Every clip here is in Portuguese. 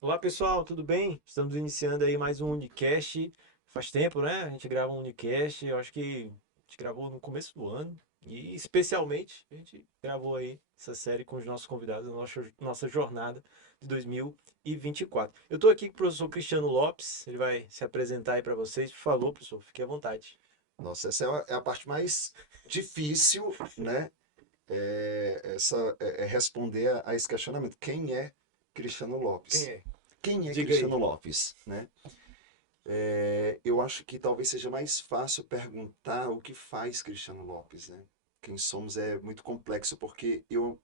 Olá pessoal, tudo bem? Estamos iniciando aí mais um Unicast. Faz tempo, né? A gente grava um Unicast, eu acho que a gente gravou no começo do ano e especialmente a gente gravou aí essa série com os nossos convidados, a nossa jornada de 2024. Eu estou aqui com o professor Cristiano Lopes, ele vai se apresentar aí para vocês. Por favor, professor, fique à vontade. Nossa, essa é a parte mais difícil, né? É responder a esse questionamento. Quem é Cristiano Quem Lopes? é? Quem é Diga aí. Cristiano Lopes, né? Eu acho que talvez seja mais fácil perguntar o que faz Cristiano Lopes, né? Quem somos é muito complexo, porque eu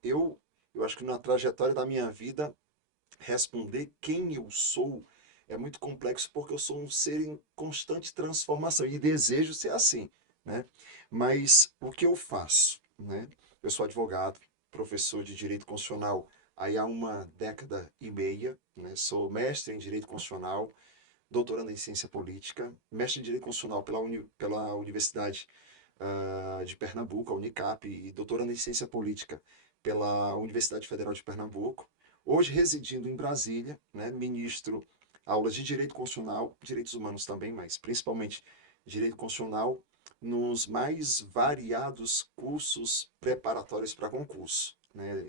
acho que na trajetória da minha vida, responder quem eu sou é muito complexo, porque eu sou um ser em constante transformação e desejo ser assim, né? Mas o que eu faço, né? Eu sou advogado, professor de direito constitucional aí há uma década e meia, né? Sou mestre em direito constitucional, doutorando em ciência política, mestre em direito constitucional pela Universidade de Pernambuco, a Unicap, e doutorando em ciência política pela Universidade Federal de Pernambuco. Hoje residindo em Brasília, né, ministro aulas de direito constitucional, direitos humanos também, mas principalmente direito constitucional, nos mais variados cursos preparatórios para concurso. Né?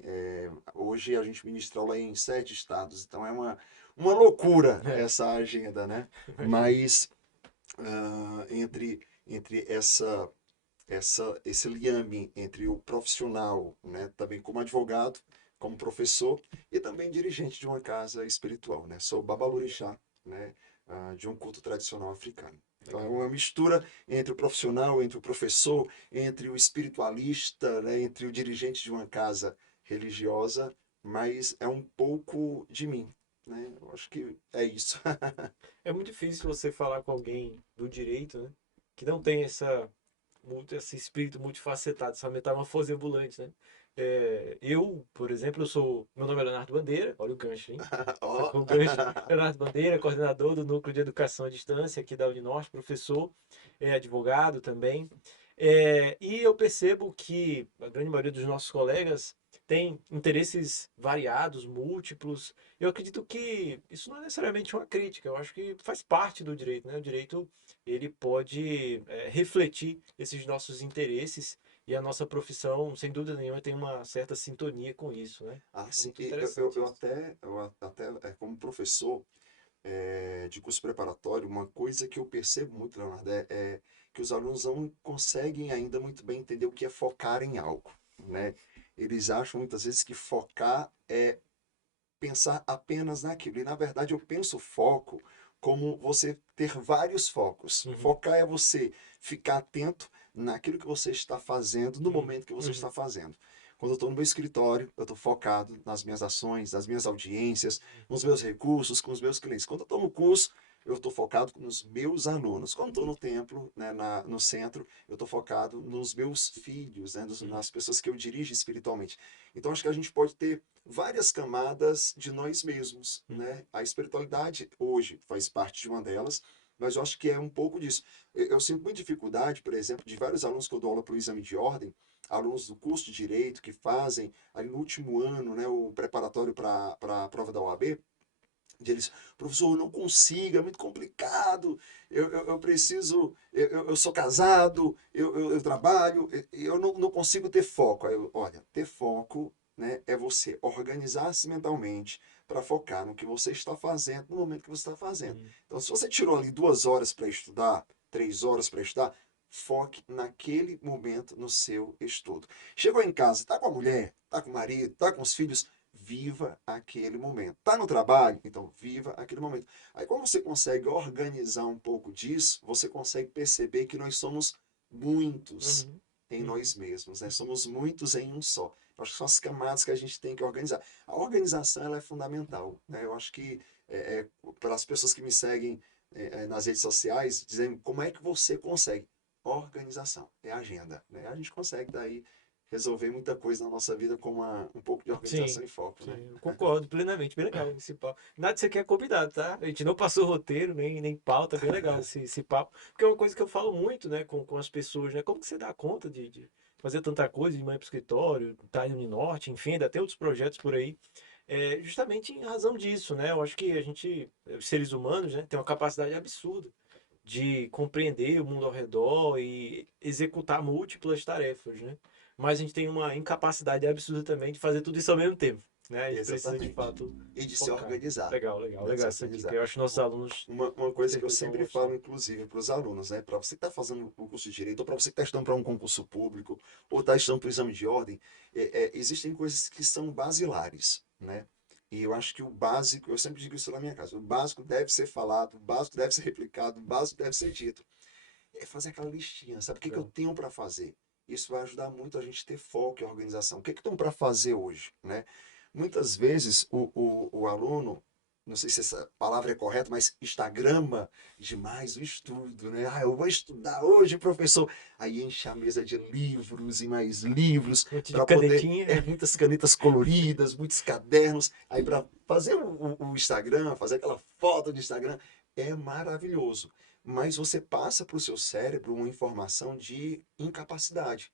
Hoje a gente ministra aula em 7 estados, então é uma loucura É, essa agenda, né? imagino. Mas entre esse liame entre o profissional, né, também como advogado, como professor e também dirigente de uma casa espiritual, né? Sou babalorixá, né, de um culto tradicional africano. Então é Legal. uma mistura entre o profissional, entre o professor, entre o espiritualista, né, entre o dirigente de uma casa religiosa, mas é um pouco de mim, né? Eu acho que é isso. É muito difícil você falar com alguém do direito, né? Que não tem esse espírito multifacetado, essa metamorfose ambulante, né? Eu, por exemplo, meu nome é Leonardo Bandeira, olha o gancho, hein? Ó. Sacou o gancho? Leonardo Bandeira, coordenador do Núcleo de Educação à Distância aqui da Uninorte, professor, advogado também. E eu percebo que a grande maioria dos nossos colegas tem interesses variados, múltiplos. Eu acredito que isso não é necessariamente uma crítica, eu acho que faz parte do direito, né? O direito ele pode refletir esses nossos interesses e a nossa profissão, sem dúvida nenhuma, tem uma certa sintonia com isso, né? Ah, Acho sim. muito interessante isso. Como professor de curso preparatório, uma coisa que eu percebo muito, Leonardo, é que os alunos não conseguem ainda muito bem entender o que é focar em algo, né? Eles acham muitas vezes que focar é pensar apenas naquilo. E na verdade eu penso foco como você ter vários focos. Uhum, Focar é você ficar atento naquilo que você está fazendo, no uhum, momento que você uhum, está fazendo. Quando eu estou no meu escritório, eu estou focado nas minhas ações, nas minhas audiências, nos meus recursos, com os meus clientes. Quando eu estou no curso, eu estou focado nos meus alunos. Quando estou no templo, né, no centro, eu estou focado nos meus filhos, né, uhum, nas pessoas que eu dirijo espiritualmente. Então, acho que a gente pode ter várias camadas de nós mesmos, uhum. né? A espiritualidade hoje faz parte de uma delas, mas eu acho que é um pouco disso. Eu sinto muita dificuldade, por exemplo, de vários alunos que eu dou aula para o exame de ordem, alunos do curso de Direito que fazem ali no último ano, né, o preparatório para a prova da OAB, de eles, professor, eu não consigo, é muito complicado, eu preciso, eu sou casado, eu trabalho, eu não consigo ter foco. Aí olha, ter foco, né, é você organizar-se mentalmente para focar no que você está fazendo no momento que você está fazendo. Uhum. Então, se você tirou ali 2 horas para estudar, 3 horas para estudar, foque naquele momento no seu estudo. Chegou em casa, está com a mulher, está com o marido, está com os filhos, viva aquele momento. Está no trabalho? Então, viva aquele momento. Aí, quando você consegue organizar um pouco disso, você consegue perceber que nós somos muitos Uhum, em uhum, nós mesmos, né? uhum. Somos muitos em um só. Eu acho que são as camadas que a gente tem que organizar. A organização ela é fundamental, né? Eu acho que para as pessoas que me seguem nas redes sociais, dizendo como é que você consegue. Organização, é agenda, né? A gente consegue daí resolver muita coisa na nossa vida com um pouco de Sim, organização e foco, né? sim, eu concordo plenamente, bem legal esse papo. Nada disso aqui é convidado, tá? A gente não passou roteiro, nem pauta, bem legal esse papo. Porque é uma coisa que eu falo muito, né, com as pessoas, né? Como que você dá conta de fazer tanta coisa, de ir para o escritório, tá no norte, enfim, ainda tem outros projetos por aí. justamente em razão disso, né? Eu acho que a gente, os seres humanos, né, tem uma capacidade absurda de compreender o mundo ao redor e executar múltiplas tarefas, né? Mas a gente tem uma incapacidade absurda também de fazer tudo isso ao mesmo tempo, né? A gente precisa de Exatamente. fato E de se focar. organizar, Legal, legal, né? De se legal essa dica. organizar. Eu acho que nossos alunos Uma com coisa que eu certeza vão sempre gostar. falo, inclusive, para os alunos, né? Para você que está fazendo o curso de Direito, ou para você que está estudando para um concurso público, ou está estudando para o exame de ordem, existem coisas que são basilares, né? E eu acho que o básico, eu sempre digo isso na minha casa, o básico deve ser falado, o básico deve ser replicado, o básico deve ser dito. É fazer aquela listinha, sabe o que, que eu Legal. tenho para fazer? Isso vai ajudar muito a gente ter foco e organização. O que, que eu tenho para fazer hoje, né? Muitas vezes o aluno, não sei se essa palavra é correta, mas instagrama demais o estudo, né? Ah, eu vou estudar hoje, professor. Aí enche a mesa de livros e mais livros Um monte de para poder, canetinha. muitas canetas coloridas, muitos cadernos. Aí para fazer o Instagram, fazer aquela foto de Instagram, é maravilhoso, mas você passa para o seu cérebro uma informação de incapacidade.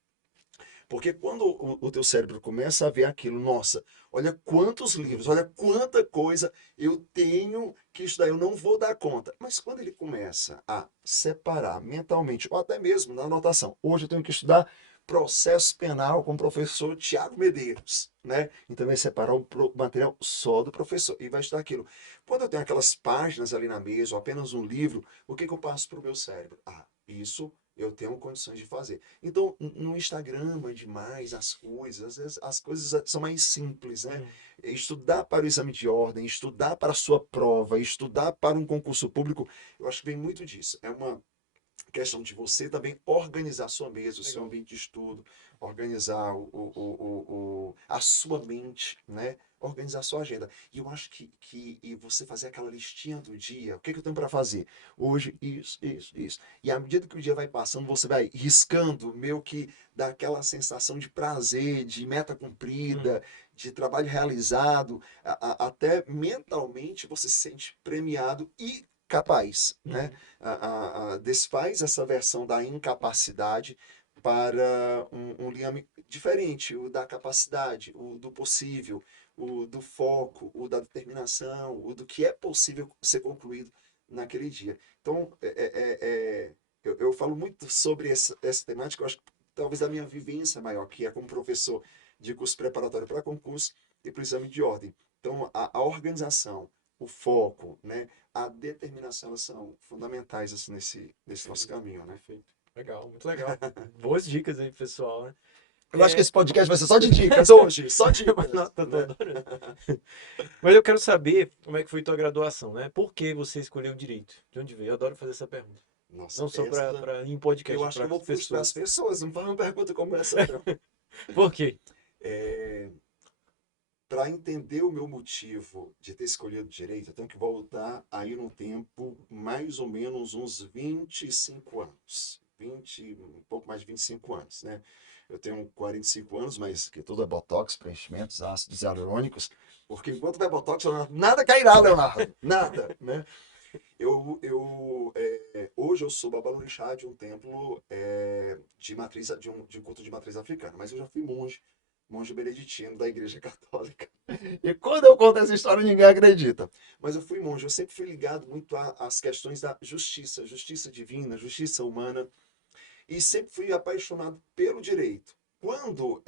Porque quando o teu cérebro começa a ver aquilo, nossa, olha quantos livros, olha quanta coisa eu tenho que estudar, eu não vou dar conta. Mas quando ele começa a separar mentalmente, ou até mesmo na anotação, hoje eu tenho que estudar processo penal com o professor Tiago Medeiros, né? Então vai separar o material só do professor e vai estudar aquilo. Quando eu tenho aquelas páginas ali na mesa, ou apenas um livro, o que que eu passo para o meu cérebro? Ah, isso eu tenho condições de fazer. Então, no Instagram é demais as coisas, às vezes as coisas são mais simples, né? Hum, Estudar para o exame de ordem, estudar para a sua prova, estudar para um concurso público, eu acho que vem muito disso. É uma questão de você também organizar a sua mesa, o seu legal. ambiente de estudo, organizar a sua mente, né? Organizar a sua agenda. E eu acho que e você fazer aquela listinha do dia, o que, que eu tenho para fazer? Hoje, isso, isso, isso. E à medida que o dia vai passando, você vai riscando, meio que dá aquela sensação de prazer, de meta cumprida, Uhum, de trabalho realizado, até mentalmente você se sente premiado e capaz, né? uhum. Desfaz essa versão da incapacidade para um liame diferente, o da capacidade, o do possível, o do foco, o da determinação, o do que é possível ser concluído naquele dia. Então, eu falo muito sobre essa temática, eu acho que talvez da minha vivência maior, que é como professor de curso preparatório para concurso e para o exame de ordem. Então, a organização, o foco, né? A determinação, elas são fundamentais assim, nesse nosso Perfeito, caminho, né? perfeito. Legal, muito legal. Boas dicas aí, pessoal, né? Eu acho que É, esse podcast vai ser só de dicas hoje, só mas não, dicas, tô né? adorando. Mas eu quero saber como é que foi tua graduação, né? Por que você escolheu direito? De onde veio? Eu adoro fazer essa pergunta. Nossa, Não só essa para em eu podcast, acho que para eu vou frustrar as pessoas. pessoas. Não faz uma pergunta como essa, não. Por quê? É, para entender o meu motivo de ter escolhido direito, eu tenho que voltar aí no tempo, mais ou menos uns 25 anos. 20, um pouco mais de 25 anos, né? Eu tenho 45 anos, mas que tudo é botox, preenchimentos, ácidos hialurônicos, porque enquanto vai botox, Leonardo, nada cairá, Leonardo, nada, né? Hoje eu sou babalorixá de um templo de matriz, de um culto de matriz africana, mas eu já fui monge beneditino da Igreja Católica. E quando eu conto essa história, ninguém acredita. Mas eu fui monge, eu sempre fui ligado muito às questões da justiça, justiça divina, justiça humana, e sempre fui apaixonado pelo direito. Quando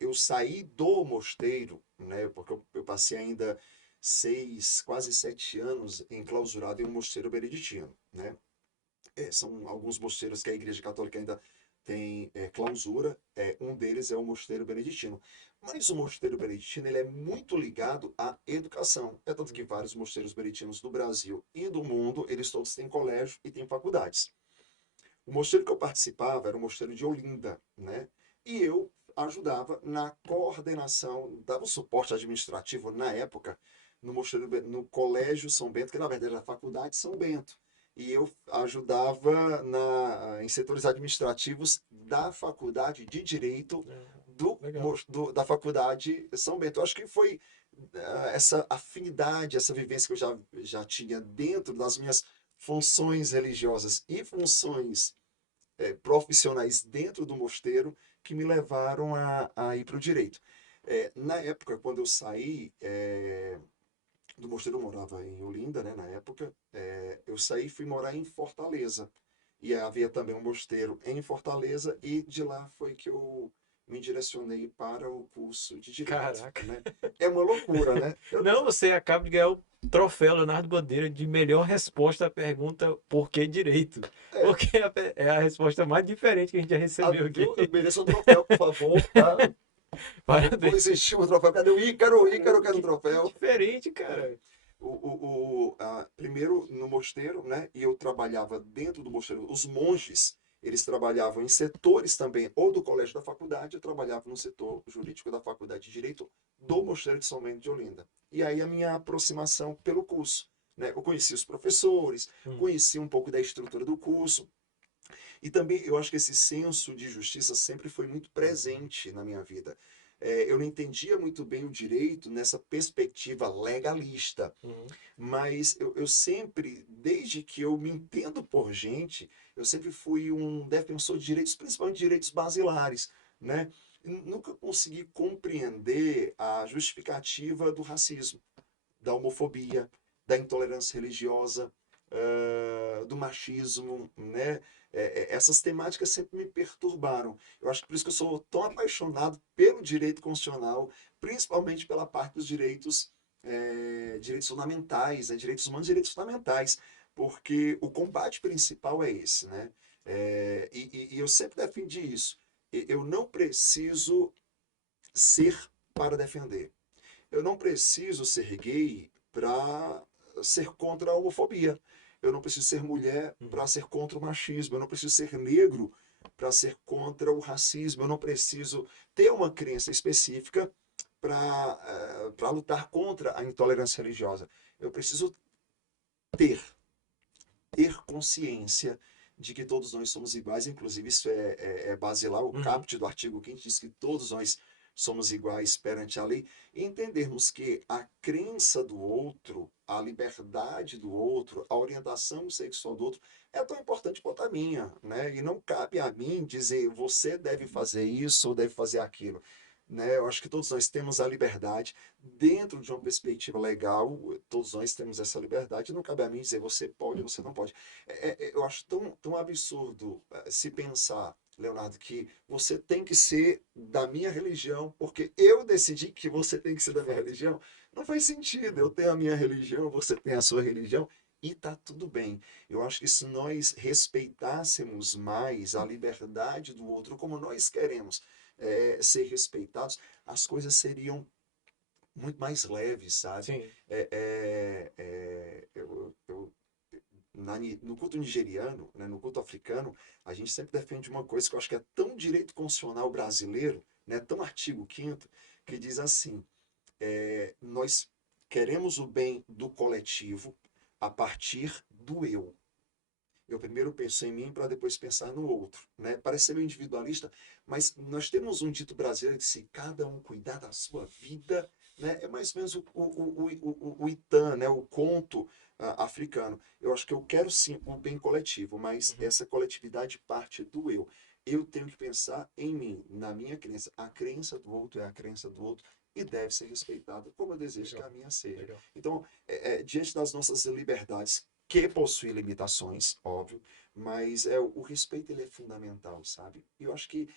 eu saí do mosteiro, né, porque eu passei ainda 6, quase 7 anos enclausurado em um mosteiro beneditino, né? São alguns mosteiros que a Igreja Católica ainda tem clausura. Um deles é o mosteiro beneditino. Mas o mosteiro beneditino ele é muito ligado à educação. É tanto que vários mosteiros beneditinos do Brasil e do mundo, eles todos têm colégio e têm faculdades. O mosteiro que eu participava era o mosteiro de Olinda, né? E eu ajudava na coordenação, dava o suporte administrativo na época no mosteiro, no Colégio São Bento, que na verdade era a Faculdade São Bento. E eu ajudava em setores administrativos da Faculdade de Direito Legal. da Faculdade São Bento. Eu acho que foi essa afinidade, essa vivência que eu já tinha dentro das minhas funções religiosas e funções profissionais dentro do mosteiro que me levaram a ir para o direito. Na época, quando eu saí do mosteiro, eu morava em Olinda, né, na época, eu saí e fui morar em Fortaleza. E havia também um mosteiro em Fortaleza, e de lá foi que eu me direcionei para o curso de Direito, Caraca. né? É uma loucura, né? Não, você acaba de ganhar o troféu Leonardo Bandeira de melhor resposta à pergunta por que direito? É, Porque é a resposta mais diferente que a gente já recebeu aqui. viu? Eu mereço um troféu, por favor, tá? Vou Parabéns. existir um troféu. Cadê o Ícaro? O Ícaro quer um Que troféu. diferente, É. cara. Primeiro no mosteiro, né? E eu trabalhava dentro do mosteiro. Os monges, eles trabalhavam em setores também, ou do colégio da faculdade, eu trabalhava no setor jurídico da faculdade de Direito do Mosteiro de São Bento de Olinda. E aí a minha aproximação pelo curso, né? Eu conheci os professores, Hum, conheci um pouco da estrutura do curso, e também eu acho que esse senso de justiça sempre foi muito presente na minha vida. Eu não entendia muito bem o direito nessa perspectiva legalista, hum, mas eu sempre, desde que eu me entendo por gente, eu sempre fui um defensor de direitos, principalmente direitos basilares, né? Nunca consegui compreender a justificativa do racismo, da homofobia, da intolerância religiosa, do machismo, né? Essas temáticas sempre me perturbaram. Eu acho que por isso que eu sou tão apaixonado pelo direito constitucional, principalmente pela parte dos direitos fundamentais, né? Direitos humanos e direitos fundamentais, porque o combate principal é esse, né? E eu sempre defendi isso. Eu não preciso ser para defender. Eu não preciso ser gay para ser contra a homofobia. Eu não preciso ser mulher para hum. ser contra o machismo. Eu não preciso ser negro para ser contra o racismo. Eu não preciso ter uma crença específica para lutar contra a intolerância religiosa. Eu preciso ter, ter consciência de que todos nós somos iguais, inclusive isso é basilar, o Uhum. caput do artigo 5º diz que todos nós somos iguais perante a lei, e entendermos que a crença do outro, a liberdade do outro, a orientação sexual do outro é tão importante quanto a minha, né? E não cabe a mim dizer você deve fazer isso ou deve fazer aquilo. Né? Eu acho que todos nós temos a liberdade, dentro de uma perspectiva legal, todos nós temos essa liberdade, não cabe a mim dizer você pode ou você não pode. Eu acho tão absurdo se pensar, Leonardo, que você tem que ser da minha religião, porque eu decidi que você tem que ser da minha Fato. religião. Não faz sentido, eu Hum. tenho a minha religião, você tem a sua religião, e tá tudo bem. Eu acho que se nós respeitássemos mais a liberdade do outro, como nós queremos ser respeitados, as coisas seriam muito mais leves, sabe? Sim. No culto nigeriano, né, no culto africano, a gente sempre defende uma coisa que eu acho que é tão direito constitucional brasileiro, né, tão artigo 5º, que diz assim, nós queremos o bem do coletivo a partir do eu. Eu primeiro penso em mim para depois pensar no outro, né? Parece ser meio individualista, mas nós temos um dito brasileiro que se cada um cuidar da sua vida, né? É mais ou menos o Itan, né? O conto africano. Eu acho que eu quero sim o bem coletivo, mas Uhum. essa coletividade parte do eu. Eu tenho que pensar em mim, na minha crença. A crença do outro é a crença do outro e deve ser respeitada como eu desejo que Legal, a minha seja. legal. Então, diante das nossas liberdades, que possui limitações, óbvio, mas o respeito ele é fundamental, sabe? E eu acho que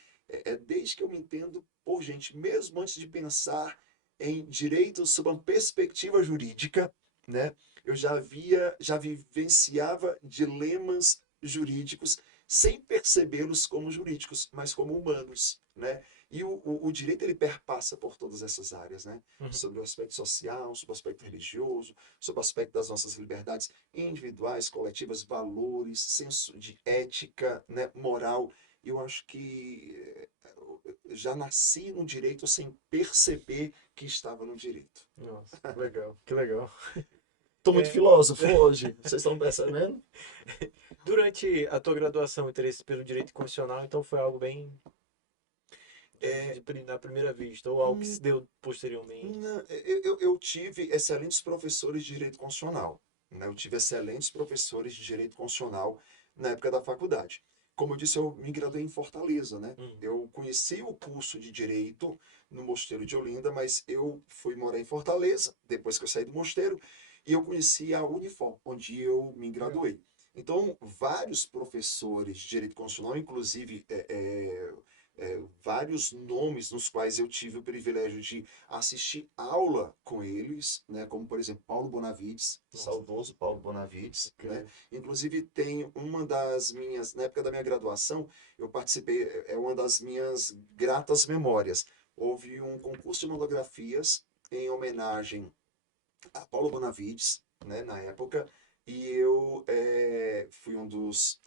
desde que eu me entendo por gente, mesmo antes de pensar em direito sob uma perspectiva jurídica, né? Eu já vivenciava dilemas jurídicos sem percebê-los como jurídicos, mas como humanos, né? E o direito ele perpassa por todas essas áreas, né? Uhum. Sobre o aspecto social, sobre o aspecto religioso, sobre o aspecto das nossas liberdades individuais, coletivas, valores, senso de ética, né, moral. Eu acho que já nasci no direito sem perceber que estava no direito. Nossa, que legal, que legal. Estou muito É, filósofo hoje, vocês estão percebendo? durante a tua graduação, o interesse pelo direito constitucional, então foi algo bem É, na primeira vista, ou algo que hum, se deu posteriormente. eu tive excelentes professores de direito constitucional. Né? Eu tive excelentes professores de direito constitucional na época da faculdade. como eu disse, eu me graduei em Fortaleza, né? Hum. Eu conheci o curso de Direito no Mosteiro de Olinda, mas eu fui morar em Fortaleza, depois que eu saí do mosteiro, e eu conheci a Unifor, onde eu me Legal. graduei. Então, vários professores de Direito Constitucional, inclusive vários nomes nos quais eu tive o privilégio de assistir aula com eles, né? Como, por exemplo, Paulo Bonavides, Nossa, saudoso Paulo Bonavides, né? incrível. Inclusive, tem uma das minhas, na época da minha graduação, eu participei, é uma das minhas gratas memórias. Houve um concurso de monografias em homenagem a Paulo Bonavides, né, na época, e eu fui um dos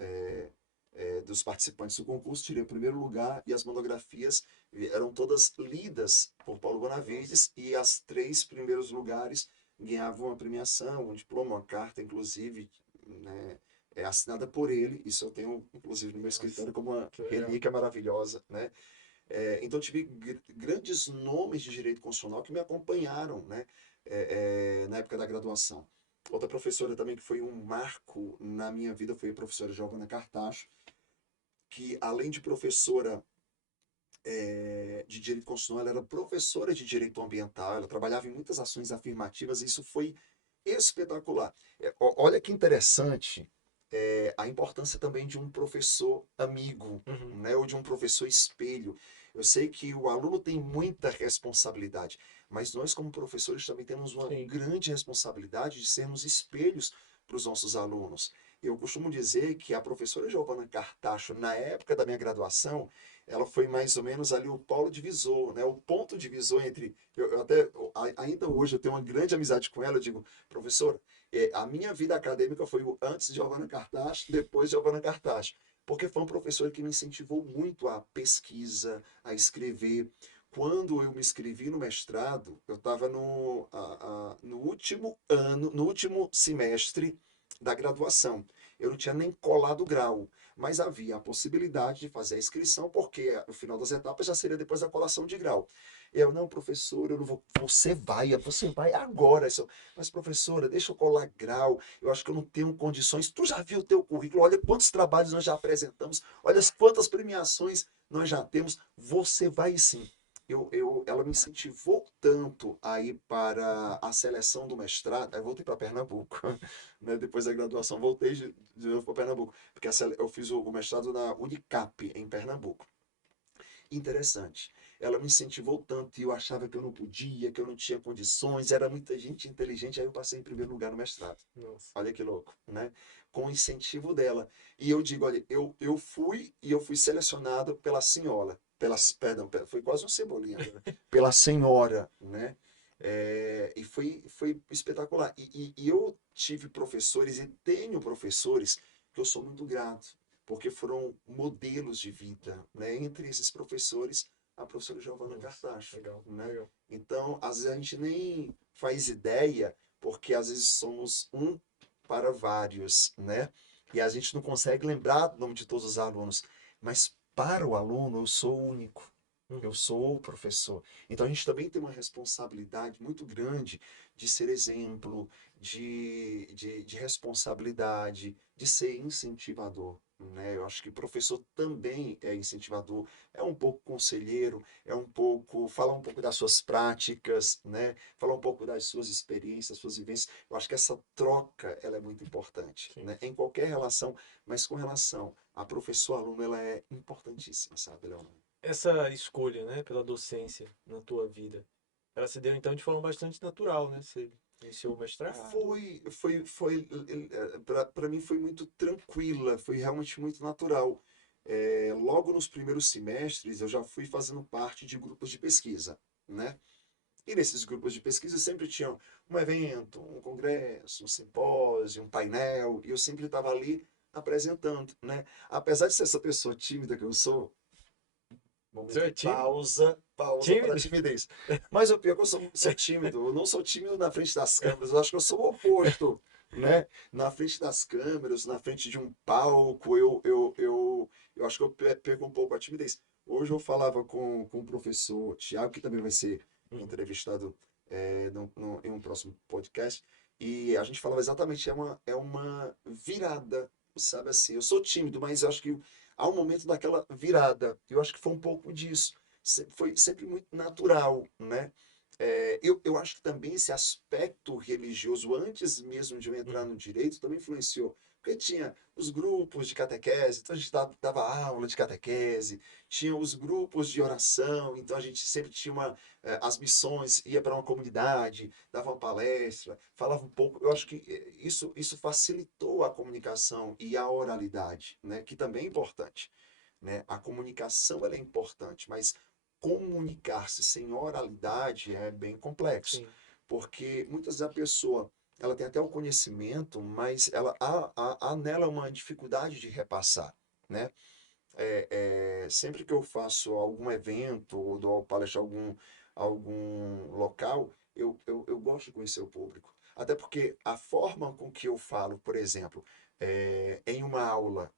participantes do concurso, tirei o primeiro lugar, e as monografias eram todas lidas por Paulo Nossa, Bonavides, e as três primeiros lugares ganhavam uma premiação, um diploma, uma carta, inclusive, né, assinada por ele. Isso eu tenho, inclusive, no meu nossa, escritório como uma que legal. relíquia maravilhosa, né? Então, tive grandes nomes de direito constitucional que me acompanharam, né, na época da graduação. Outra professora também que foi um marco na minha vida foi a professora Giovana Cartacho, que além de professora de direito constitucional, ela era professora de direito ambiental, ela trabalhava em muitas ações afirmativas, e isso foi espetacular. Olha que interessante a importância também de um professor amigo, Uhum. né, ou de um professor espelho. Eu sei que o aluno tem muita responsabilidade, mas nós, como professores, também temos uma Sim. grande responsabilidade de sermos espelhos para os nossos alunos. Eu costumo dizer que a professora Giovana Cartacho, na época da minha graduação, ela foi mais ou menos ali o polo divisor, né? O ponto divisor entre. Eu até, ainda hoje, eu tenho uma grande amizade com ela. Eu digo, professora, a minha vida acadêmica foi o antes de Giovana Cartacho, depois de Giovana Cartacho. Porque foi um professor que me incentivou muito a pesquisa, a escrever. Quando eu me inscrevi no mestrado, eu estava no último ano, no último semestre da graduação. Eu não tinha nem colado o grau, mas havia a possibilidade de fazer a inscrição, porque o final das etapas já seria depois da colação de grau. Eu, não, professor, eu não vou. Você vai agora. Mas, professora, deixa eu colar grau. Eu acho que eu não tenho condições. Tu já viu o teu currículo? Olha quantos trabalhos nós já apresentamos. Olha quantas premiações nós já temos. Você vai sim. Ela me incentivou tanto a ir para a seleção do mestrado. Aí eu voltei para Pernambuco, né? Depois da graduação, voltei de novo para Pernambuco, porque eu fiz o mestrado na Unicap, em Pernambuco. Interessante. Ela me incentivou tanto e eu achava que eu não podia, que eu não tinha condições, era muita gente inteligente, aí eu passei em primeiro lugar no mestrado. Nossa. Olha que louco, né? Com o incentivo dela. E eu digo, olha, eu fui selecionado pela senhora, perdão, foi quase um cebolinha agora, pela senhora, né? E foi espetacular. E eu tive professores e tenho professores que eu sou muito grato, porque foram modelos de vida, né? Entre esses professores, a professora Giovana Nossa, Cartacho, legal, né? legal. Então, às vezes a gente nem faz ideia, porque às vezes somos um para vários, né? E a gente não consegue lembrar o nome de todos os alunos, mas para o aluno eu sou único. Eu Uhum. sou o professor. Então a gente também tem uma responsabilidade muito grande de ser exemplo, de responsabilidade, de ser incentivador. Né? Eu acho que professor também é incentivador, é um pouco conselheiro, é um pouco, falar um pouco das suas práticas, né? Falar um pouco das suas experiências, suas vivências. Eu acho que essa troca ela é muito importante, Sim. né? Em qualquer relação, mas com relação a professor-aluno, ela é importantíssima, sabe, Leonardo? Essa escolha, né, pela docência na tua vida, ela se deu então de forma bastante natural, né? Você iniciou o mestrado. Para mim foi muito tranquila, foi realmente muito natural. Logo nos primeiros semestres eu já fui fazendo parte de grupos de pesquisa, né? E nesses grupos de pesquisa sempre tinha um evento, um congresso, um simpósio, um painel, e eu sempre estava ali apresentando, né? Apesar de ser essa pessoa tímida que eu sou, Você momento é de tímido? pausa para a Tímido? timidez. Mas o pior é que sou tímido. Eu não sou tímido na frente das câmeras. Eu acho que eu sou o oposto, né? Na frente das câmeras, na frente de um palco, eu acho que eu perco um pouco a timidez. Hoje eu falava com o professor Tiago, que também vai ser Uhum. entrevistado em um próximo podcast, e a gente falava exatamente, é uma virada sabe assim, eu sou tímido, mas eu acho que há um momento daquela virada. Eu acho que foi um pouco disso. Foi sempre muito natural, né? Eu acho que também esse aspecto religioso, antes mesmo de eu entrar Uhum. no direito, também influenciou. Porque tinha os grupos de catequese, então a gente dava aula de catequese, tinha os grupos de oração, então a gente sempre tinha as missões, ia para uma comunidade, dava uma palestra, falava um pouco. Eu acho que isso facilitou a comunicação e a oralidade, né? Que também é importante, né? A comunicação ela é importante, mas comunicar-se sem oralidade é bem complexo, Sim. porque muitas vezes a pessoa ela tem até o conhecimento, mas há nela uma dificuldade de repassar, né? Sempre que eu faço algum evento ou dou palestra em algum local, eu gosto de conhecer o público. Até porque a forma com que eu falo, por exemplo, em uma aula,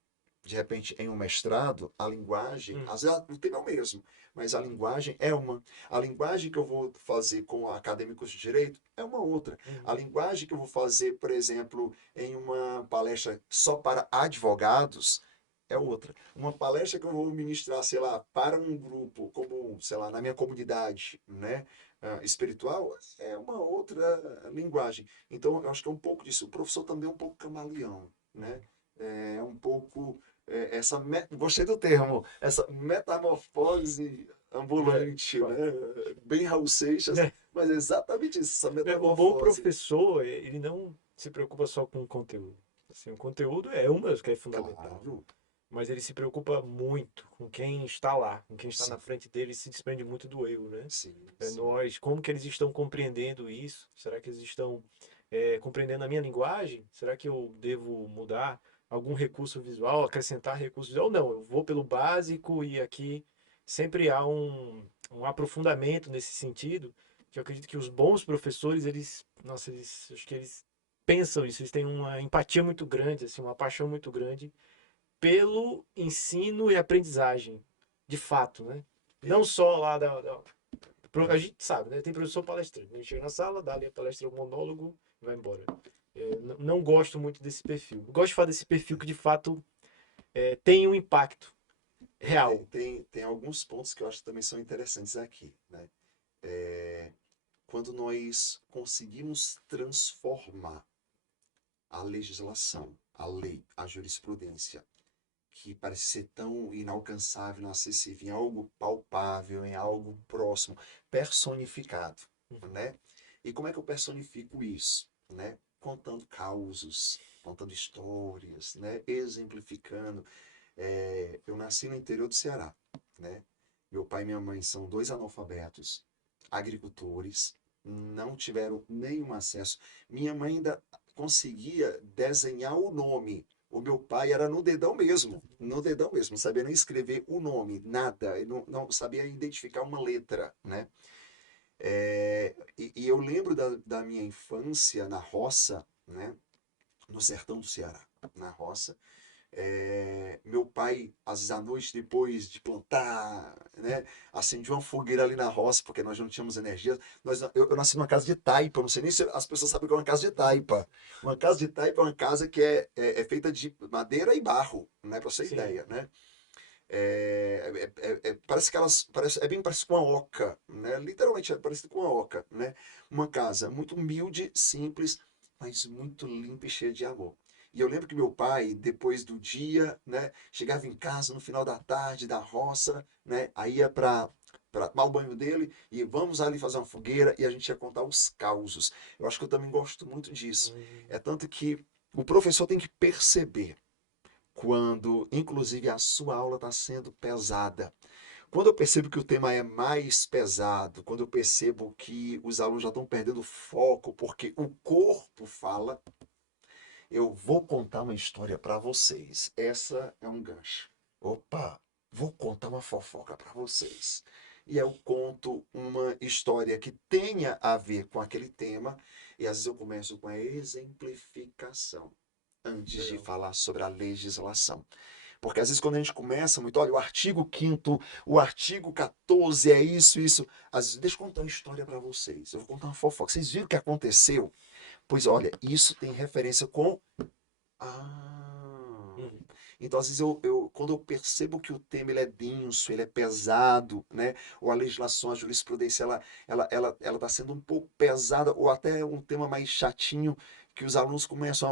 de repente em um mestrado, a linguagem, Uhum. às vezes o tema é o mesmo, mas a linguagem é uma. A linguagem que eu vou fazer com acadêmicos de direito é uma outra. A Uhum. linguagem que eu vou fazer, por exemplo, em uma palestra só para advogados é outra. Uma palestra que eu vou ministrar, sei lá, para um grupo, como, sei lá, na minha comunidade, né, espiritual, é uma outra linguagem. Então, eu acho que é um pouco disso. O professor também é um pouco camaleão, né? Uhum. É um pouco gostei do termo, essa metamorfose É, ambulante, né? fato. Bem Raul Seixas, Né? mas é exatamente isso, essa Né, o bom metamorfose. professor, ele não se preocupa só com o conteúdo. Assim, o conteúdo é uma das que é fundamental, Claro, mas ele se preocupa muito com quem está lá, com quem está na sim, frente dele, e se desprende muito do eu, né? sim, É sim. nós, como que eles estão compreendendo isso? Será que eles estão compreendendo a minha linguagem? Será que eu devo mudar algum recurso visual, acrescentar recurso visual? Não, eu vou pelo básico e aqui sempre há um aprofundamento nesse sentido, que eu acredito que os bons professores, eles, nossa, acho que eles pensam isso, eles têm uma empatia muito grande, assim, uma paixão muito grande pelo ensino e aprendizagem, de fato, né? Não Eu, só lá a gente sabe, né? Tem professor palestrante. A gente chega na sala, dá ali a palestra, o monólogo, e vai embora. Não gosto muito desse perfil. Eu gosto de falar desse perfil que de fato tem um impacto real. tem alguns pontos que eu acho que também são interessantes aqui, né? É, quando nós conseguimos transformar a legislação, a lei, a jurisprudência, que parece ser tão inalcançável, inacessível, em algo palpável, em algo próximo, personificado, Uhum. né? E como é que eu personifico isso, né? Contando causos, contando histórias, né? Exemplificando. Eu nasci no interior do Ceará, né? Meu pai e minha mãe são dois analfabetos, agricultores, não tiveram nenhum acesso. Minha mãe ainda conseguia desenhar o nome. O meu pai era no dedão mesmo, não sabia nem escrever o nome, nada, ele não sabia identificar uma letra, né? E eu lembro da minha infância na roça, né? No sertão do Ceará, na roça, meu pai, às vezes à noite, depois de plantar, né, acendia uma fogueira ali na roça, porque nós não tínhamos energia. Eu nasci numa casa de taipa, não sei nem se as pessoas sabem o que é uma casa de taipa. Uma casa de taipa é uma casa que é feita de madeira e barro, né, para você ter Sim. ideia, né? Parece que é bem parecido com uma oca, né? Literalmente é parecido com uma oca, né? Uma casa muito humilde, simples, mas muito limpa e cheia de amor. E eu lembro que meu pai, depois do dia, né, chegava em casa no final da tarde, da roça, né, aí ia para tomar o banho dele e vamos ali fazer uma fogueira e a gente ia contar os causos. Eu acho que eu também gosto muito disso. É Hum. tanto que o professor tem que perceber quando, inclusive, a sua aula está sendo pesada. Quando eu percebo que o tema é mais pesado, quando eu percebo que os alunos já estão perdendo foco porque o corpo fala, eu vou contar uma história para vocês. Essa é um gancho. Opa, vou contar uma fofoca para vocês. E eu conto uma história que tenha a ver com aquele tema, e às vezes eu começo com a exemplificação antes de Legal. falar sobre a legislação. Porque às vezes quando a gente começa muito, olha, o artigo 5º, o artigo 14 é isso, isso. Às vezes, deixa eu contar uma história para vocês. Eu vou contar uma fofoca. Vocês viram o que aconteceu? Pois olha, isso tem referência com. Ah. Então, às vezes, quando eu percebo que o tema ele é denso, ele é pesado, né? Ou a legislação, a jurisprudência, ela está sendo um pouco pesada, ou até um tema mais chatinho, que os alunos começam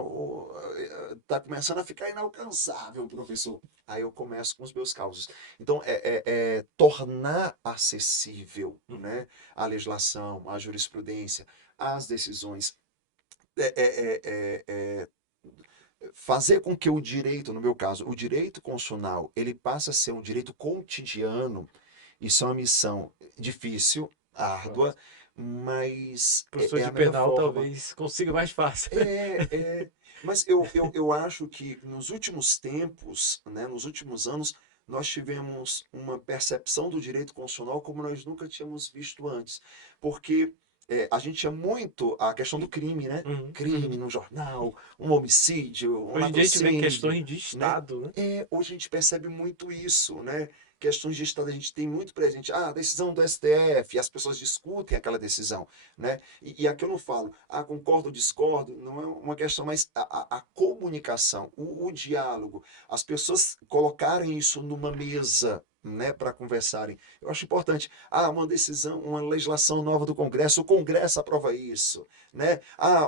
tá começando a ficar inalcançável, professor. Aí eu começo com os meus causos. Então, é tornar acessível, Uhum. né, a legislação, a jurisprudência, as decisões. É, é, é, é, é fazer com que o direito, no meu caso, o direito constitucional, ele passe a ser um direito cotidiano. Isso é uma missão difícil, árdua, Nossa. mas Professor é de a melhor penal forma. talvez consiga mais fácil. É, é, mas eu acho que nos últimos tempos, né, nos últimos anos, nós tivemos uma percepção do direito constitucional como nós nunca tínhamos visto antes. Porque a gente tinha muito a questão do crime, né? Uhum, Crime uhum. no jornal, um homicídio, um Hoje em dia a gente vê latrocínio, questões de né? Estado, né? Hoje a gente percebe muito isso, né? Questões de Estado a gente tem muito presente. Ah, a decisão do STF, as pessoas discutem aquela decisão, né? E aqui eu não falo, concordo ou discordo, não é uma questão, mas a comunicação, o diálogo, as pessoas colocarem isso numa mesa, né, para conversarem. Eu acho importante. Uma decisão, uma legislação nova do Congresso, o Congresso aprova isso, né?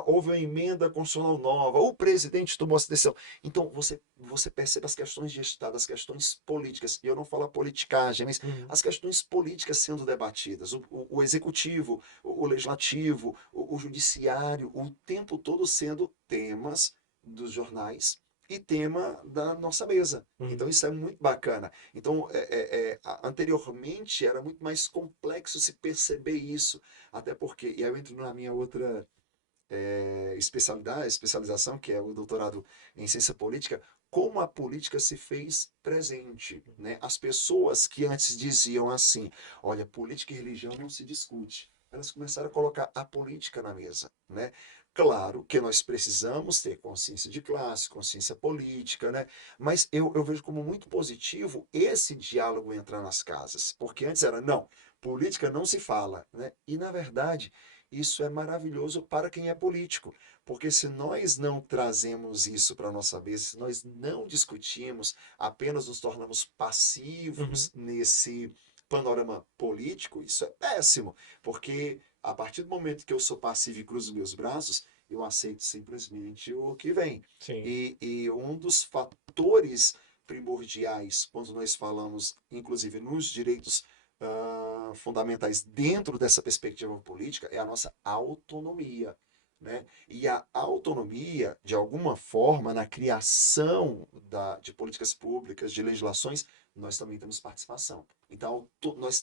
Houve uma emenda constitucional nova, o presidente tomou essa decisão. Então, você percebe as questões de Estado, as questões políticas, e eu não falo a politicagem, mas Uhum. as questões políticas sendo debatidas, o executivo, o legislativo, o judiciário, o tempo todo sendo temas dos jornais e tema da nossa mesa. Então Uhum. isso é muito bacana. Então, anteriormente era muito mais complexo se perceber isso, até porque, e aí eu entro na minha outra especialização, que é o doutorado em ciência política, como a política se fez presente, né? As pessoas que antes diziam assim, olha, política e religião não se discute, elas começaram a colocar a política na mesa, né? Claro que nós precisamos ter consciência de classe, consciência política, né? Mas eu vejo como muito positivo esse diálogo entrar nas casas, porque antes era, não, política não se fala, né? E, na verdade, isso é maravilhoso para quem é político, porque se nós não trazemos isso para a nossa mesa, se nós não discutimos, apenas nos tornamos Uhum. passivos nesse panorama político, isso é péssimo, porque a partir do momento que eu sou passivo e cruzo meus braços, eu aceito simplesmente o que vem. Sim. E um dos fatores primordiais, quando nós falamos, inclusive nos direitos fundamentais dentro dessa perspectiva política é a nossa autonomia. Né? E a autonomia, de alguma forma, na criação de políticas públicas, de legislações, nós também temos participação. Então, nós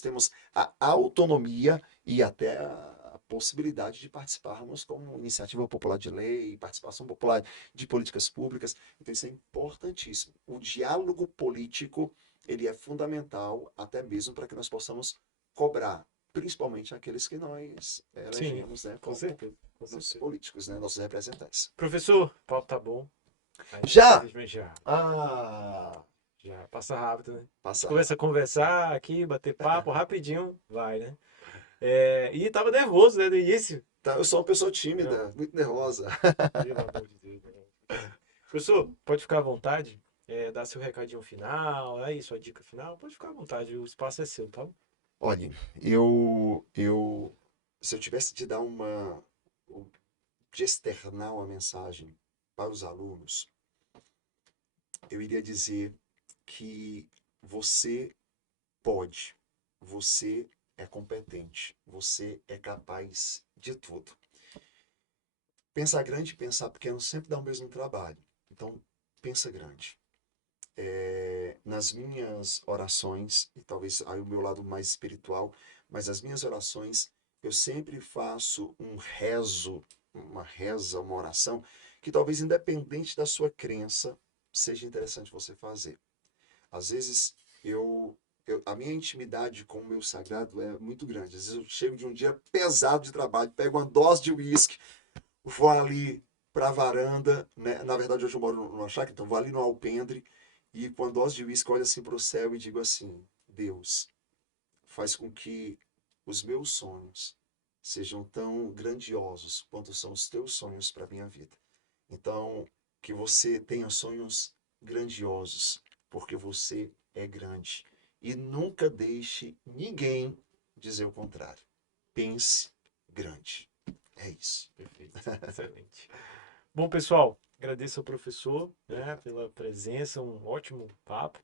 temos a autonomia e até a possibilidade de participarmos como iniciativa popular de lei, participação popular de políticas públicas. Então, isso é importantíssimo. O diálogo político ele é fundamental até mesmo para que nós possamos cobrar, principalmente aqueles que nós Sim, elegemos, né, com como certeza. Com nossos certeza. políticos, né, nossos representantes. Professor, o papo tá bom. Mas Já! infelizmente já. Ah, Já passa rápido, né? A gente passa começa a rápido. conversar aqui, bater papo, rapidinho, vai, né? E tava nervoso, né, no início. Tá, eu sou uma pessoa Não, tímida, muito nervosa. pelo amor de Deus. Né? Professor, pode ficar à vontade, dar seu recadinho final, aí sua dica final, pode ficar à vontade, o espaço é seu, tá? Olha, se eu tivesse de dar de externar uma mensagem para os alunos, eu iria dizer que você pode, você é competente, você é capaz de tudo. Pensar grande e pensar pequeno sempre dá o mesmo trabalho. Então, pensa grande. Nas minhas orações, e talvez aí o meu lado mais espiritual, mas as minhas orações, eu sempre faço um rezo, uma reza, uma oração, que talvez independente da sua crença, seja interessante você fazer. Às vezes, a minha intimidade com o meu sagrado é muito grande. Às vezes eu chego de um dia pesado de trabalho, pego uma dose de uísque, vou ali para a varanda, né? Na verdade, hoje eu moro numa chácara, então vou ali no alpendre e com a dose de uísque olho assim para o céu e digo assim: Deus, faz com que os meus sonhos sejam tão grandiosos quanto são os teus sonhos para a minha vida. Então, que você tenha sonhos grandiosos, porque você é grande. E nunca deixe ninguém dizer o contrário. Pense grande. É isso. Perfeito, excelente. Bom, pessoal, agradeço ao professor, né, pela presença, um ótimo papo.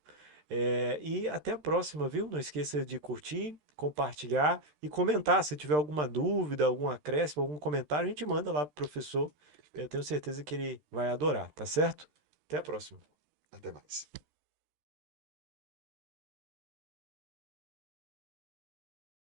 E até a próxima, viu? Não esqueça de curtir, compartilhar e comentar. Se tiver alguma dúvida, algum acréscimo, algum comentário, a gente manda lá pro professor. Eu tenho certeza que ele vai adorar, tá certo? Até a próxima. Até mais.